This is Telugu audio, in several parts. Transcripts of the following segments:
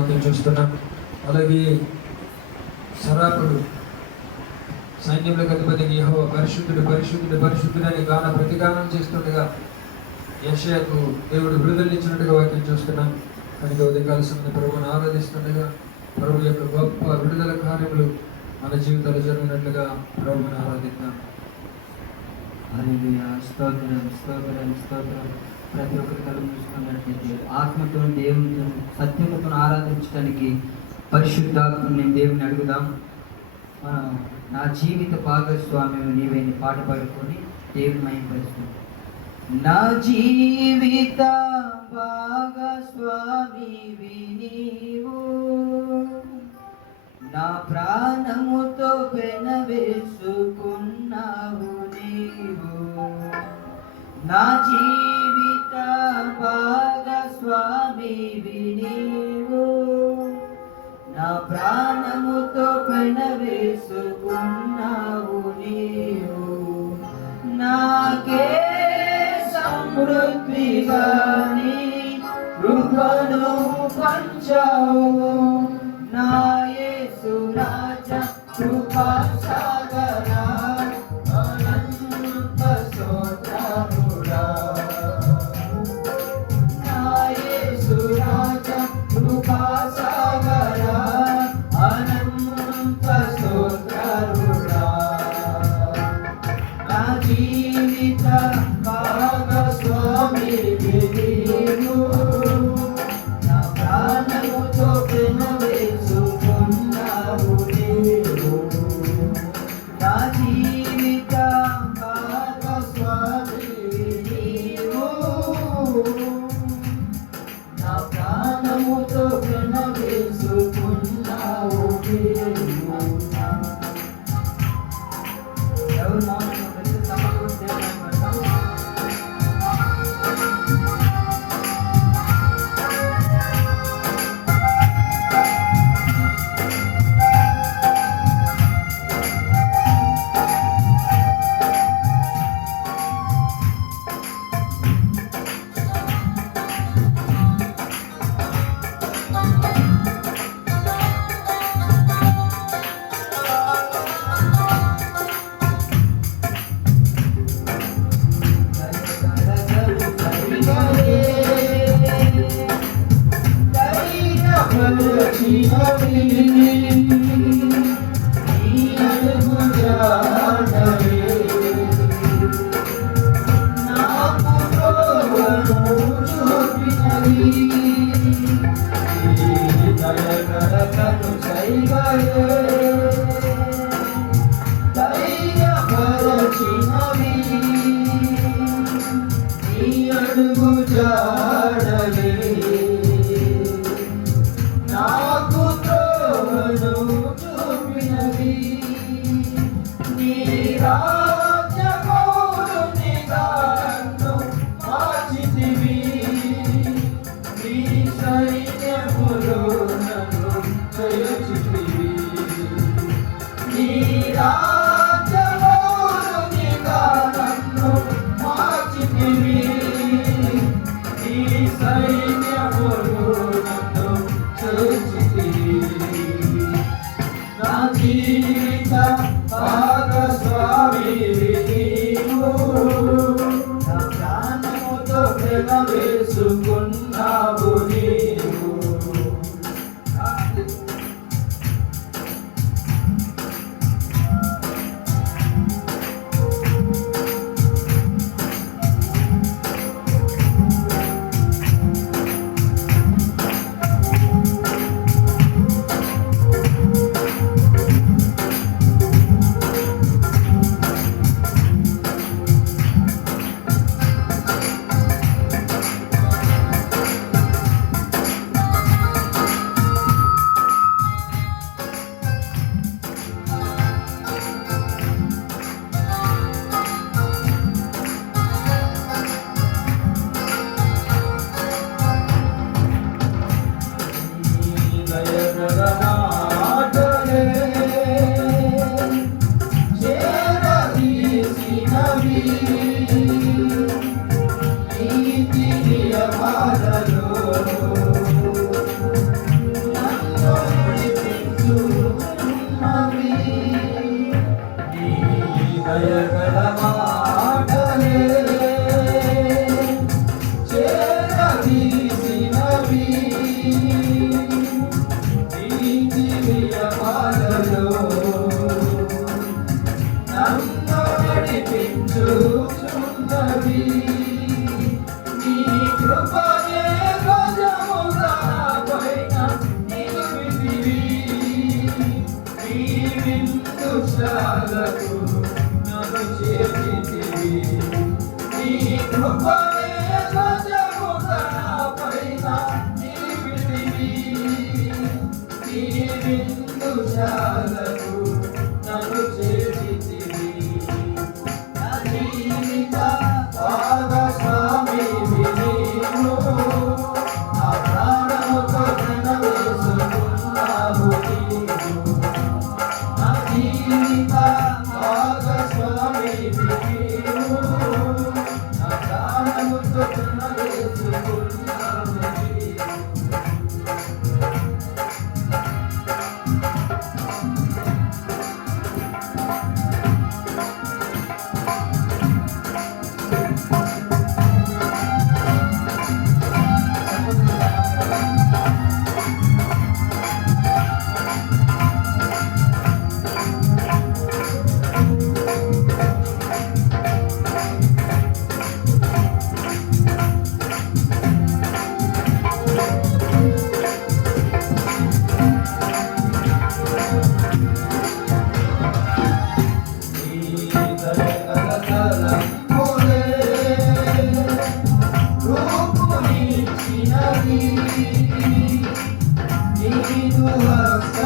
వాక్యం చూస్తున్నాం. అలాగే సరాపుడు సైన్యములకు అధిపతి యెహోవా పరిశుద్ధుడు పరిశుద్ధుడు పరిశుద్ధుడు అని ప్రతిగానం చేస్తుండగా యెషయాకు దేవుడు విడుదలనిచ్చినట్టుగా వాక్యం చూస్తున్నాం. కనుక ఉదయకాల సమయంలో ప్రభువును ఆరాధిస్తుండగా ప్రభు యొక్క గొప్ప విడుదల కార్యములు మన జీవితాలు జరిగినట్లుగా ప్రభువును ఆరాధిద్దాం. హల్లెలూయా. స్తోత్రం స్తోత్రం స్తోత్రం. ప్రతి ఒక్కరి కళ్ళు మూసుకున్నట్లయితే ఆత్మతో దేవునితో సత్యముతో ఆరాధించడానికి పరిశుద్ధాత్మని దేవుని అడుగుదాం. నా జీవిత భాగస్వామ్యం నీవేని పాట పాడుకొని దేవుని మహిమపరుస్తాం. నా జీవిత భాగస్వామివి నీవు, నా ప్రాణముతో పెనవేసుకున్నావు నీవు. నా జీవిత భాగస్వామివి నీవు, నా ప్రాణముతో పెనవేసుకున్నావు నీవు. నాకే సమృద్ధిగా నీ కృపను పంచావు. నా యేసు రాజా కృపా సాగరా అనంత స్తోత్రమురా. నా యేసు రాజా కృపా సాగరా అనంత స్తోత్రమురా. నా జీవిత భాగస్వామివి నీవు, నా ప్రాణముతో పెనవేసుకున్నావు నీవు. నా జీవిత భాగస్వామివి నీవు, నా ప్రాణముతో పెనవేసుకున్నావు నీవు. ఎవరు నామమున ప్రతి సమయంలో దేవుని పడతావు.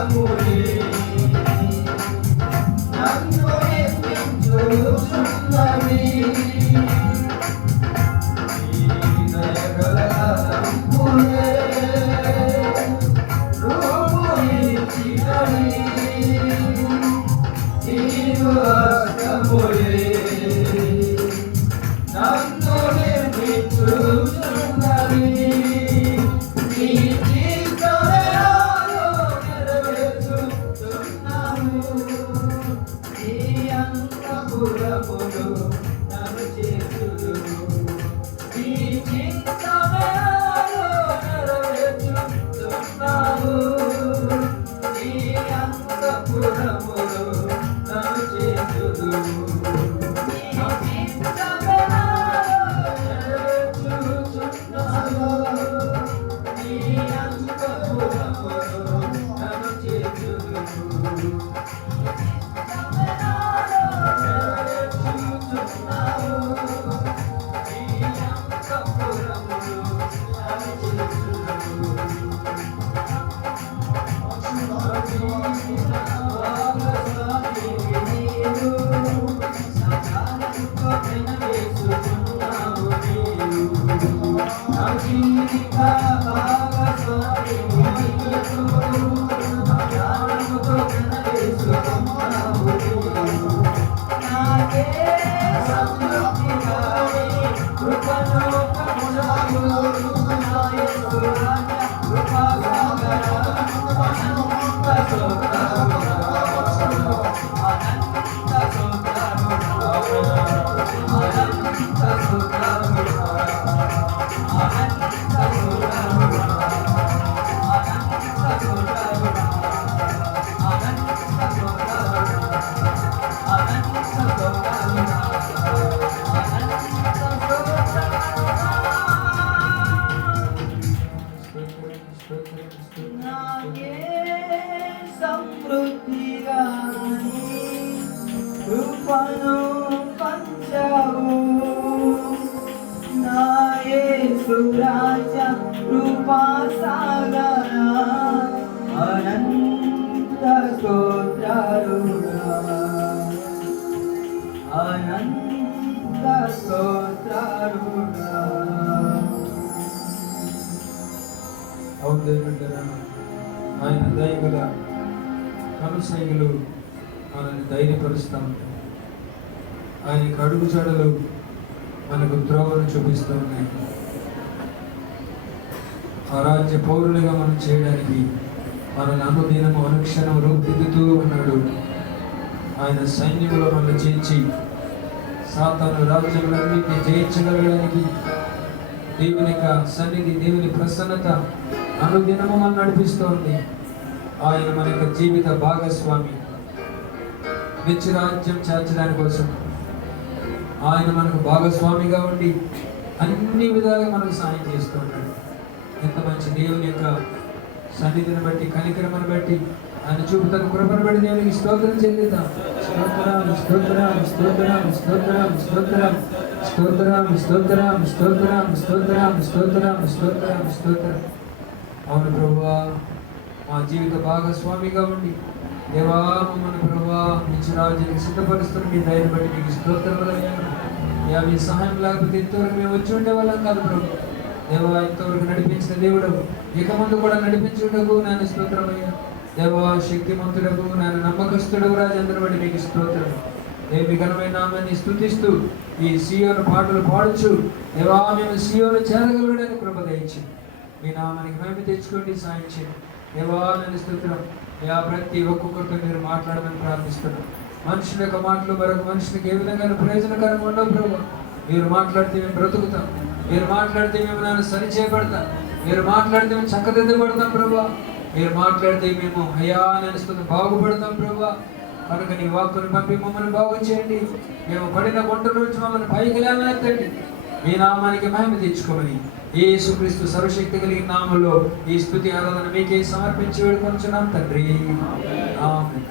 రక్షకుడే నన్ను నిర్మించుచున్నవి నీ దయగల రూపులే రూపు ఇచ్చినవి నీవు హస్తములే నన్ను నిర్మించుచున్నవి నీ చిత్తమే నాలో నెరవేర్చుచున్నావు నీ అంతఃపురములో నన్ను చేర్చుదువు నీ చిత్తమే నాలో నెరవేర్చుచున్నావు నీ అంతఃపురములో నన్ను చేర్చుదువు సమృద్ధిగా కృపను పంచావు నా యేసు రాజా కృపా సాగర అనంత స్తోత్రాలుగా అనంత స్తోత్రాలుగా. అవును దేవుడా, ఆయన దయగల కనుసైగలు మనల్ని ధైర్యపరుస్తూ ఉంటాయి. ఆయన అడుగు జాడలు మనకు త్రోవను చూపిస్తూ ఉన్నాయి. ఆ రాజ్య పౌరులుగా మనం చేయడానికి మనల్ని అనుదినము అనుక్షణం రూపుదిద్దుతూ ఉన్నాడు. ఆయన సైన్యంలో మనల్ని చేర్చి సాతాను రాజ్యములన్నింటినీ జయించగలగడానికి దేవుని యొక్క సన్నిధి, దేవుని ప్రసన్నత అనుదినము మనం నడిపిస్తోంది. ఆయన మన యొక్క జీవిత భాగస్వామి. నిత్య రాజ్యం చేర్చడానికి కోసం ఆయన మనకు భాగస్వామిగా ఉండి అన్ని విధాలుగా మనకు సాయం చేస్తూ ఉన్నాడు. ఎంత మంచి దేవుని యొక్క సన్నిధిని బట్టి, కనికరమని బట్టి, ఆయన చూపుతను కృపను బట్టి దేవునికి స్తోత్రం చెల్లిద్దాం. స్తోత్రం స్తోత్రం స్తోత్రం స్తోత్రం స్తోత్రం స్తోత్రం స్తోత్రం స్తోత్రం స్తోత్రం స్తోత్రం స్తోత్రం స్తోత్రం. అవును ప్రభువా, మా జీవిత భాగస్వామిగా ఉండి దేవా మన ప్రభువా నిత్య రాజ్యానికి సిద్ధపరుస్తున్న మీ దయను బట్టి మీకు స్తోత్రములయ్యా. మీ సహాయం లేకపోతే ఇంతవరకు మేము వచ్చి ఉండేవాళ్ళం కాదు ప్రభు. దేవా ఇంతవరకు నడిపించిన దేవుడు ఇక ముందు కూడా నడిపించుటకు నేను స్తోత్రమయ్యా. దేవా శక్తిమంతుడకు నేను నమ్మకస్తుడు రాజందరి బట్టి మీకు స్తోత్రం. దేవి ఘనమైన నామాన్ని స్తుతిస్తూ ఈ సియోను పాటలు పాడుచు దేవా మేము సియోను చేరగలడని కృప దయచి మీ నామానికి మేము తెచ్చుకోండి, సాయం చేయండి. దేవా నేను స్తోత్రం. ప్రతి ఒక్కొక్కరితో మీరు మాట్లాడమని ప్రార్థిస్తున్నాం. మనుషుల యొక్క మాటలు మరొక మనుషులకు ఏ విధంగా ప్రయోజనకరంగా ఉండవు ప్రభు. మీరు మాట్లాడితే మేము బ్రతుకుతాం, మీరు మాట్లాడితే మేము నన్ను సరి చేయబడతాం, మీరు మాట్లాడితే మేము చక్కదిద్దబడతాం ప్రభు. మీరు మాట్లాడితే మేము అయ్యా నేను బాగుపడతాం ప్రభు. కనుక నీ వాక్కుని పంపి మమ్మల్ని బాగు చేయండి. మేము పడిన గుంట నుంచి మమ్మల్ని పైకి లేవనెత్తండి. మీ నామానికి మహిమ తెచ్చుకోమని యేసుక్రీస్తు సర్వశక్తి కలిగిన నామములో ఈ స్తుతి ఆరాధన మీకే సమర్పించి వేడుకొనుచున్నాం తండ్రి. ఆమేన్.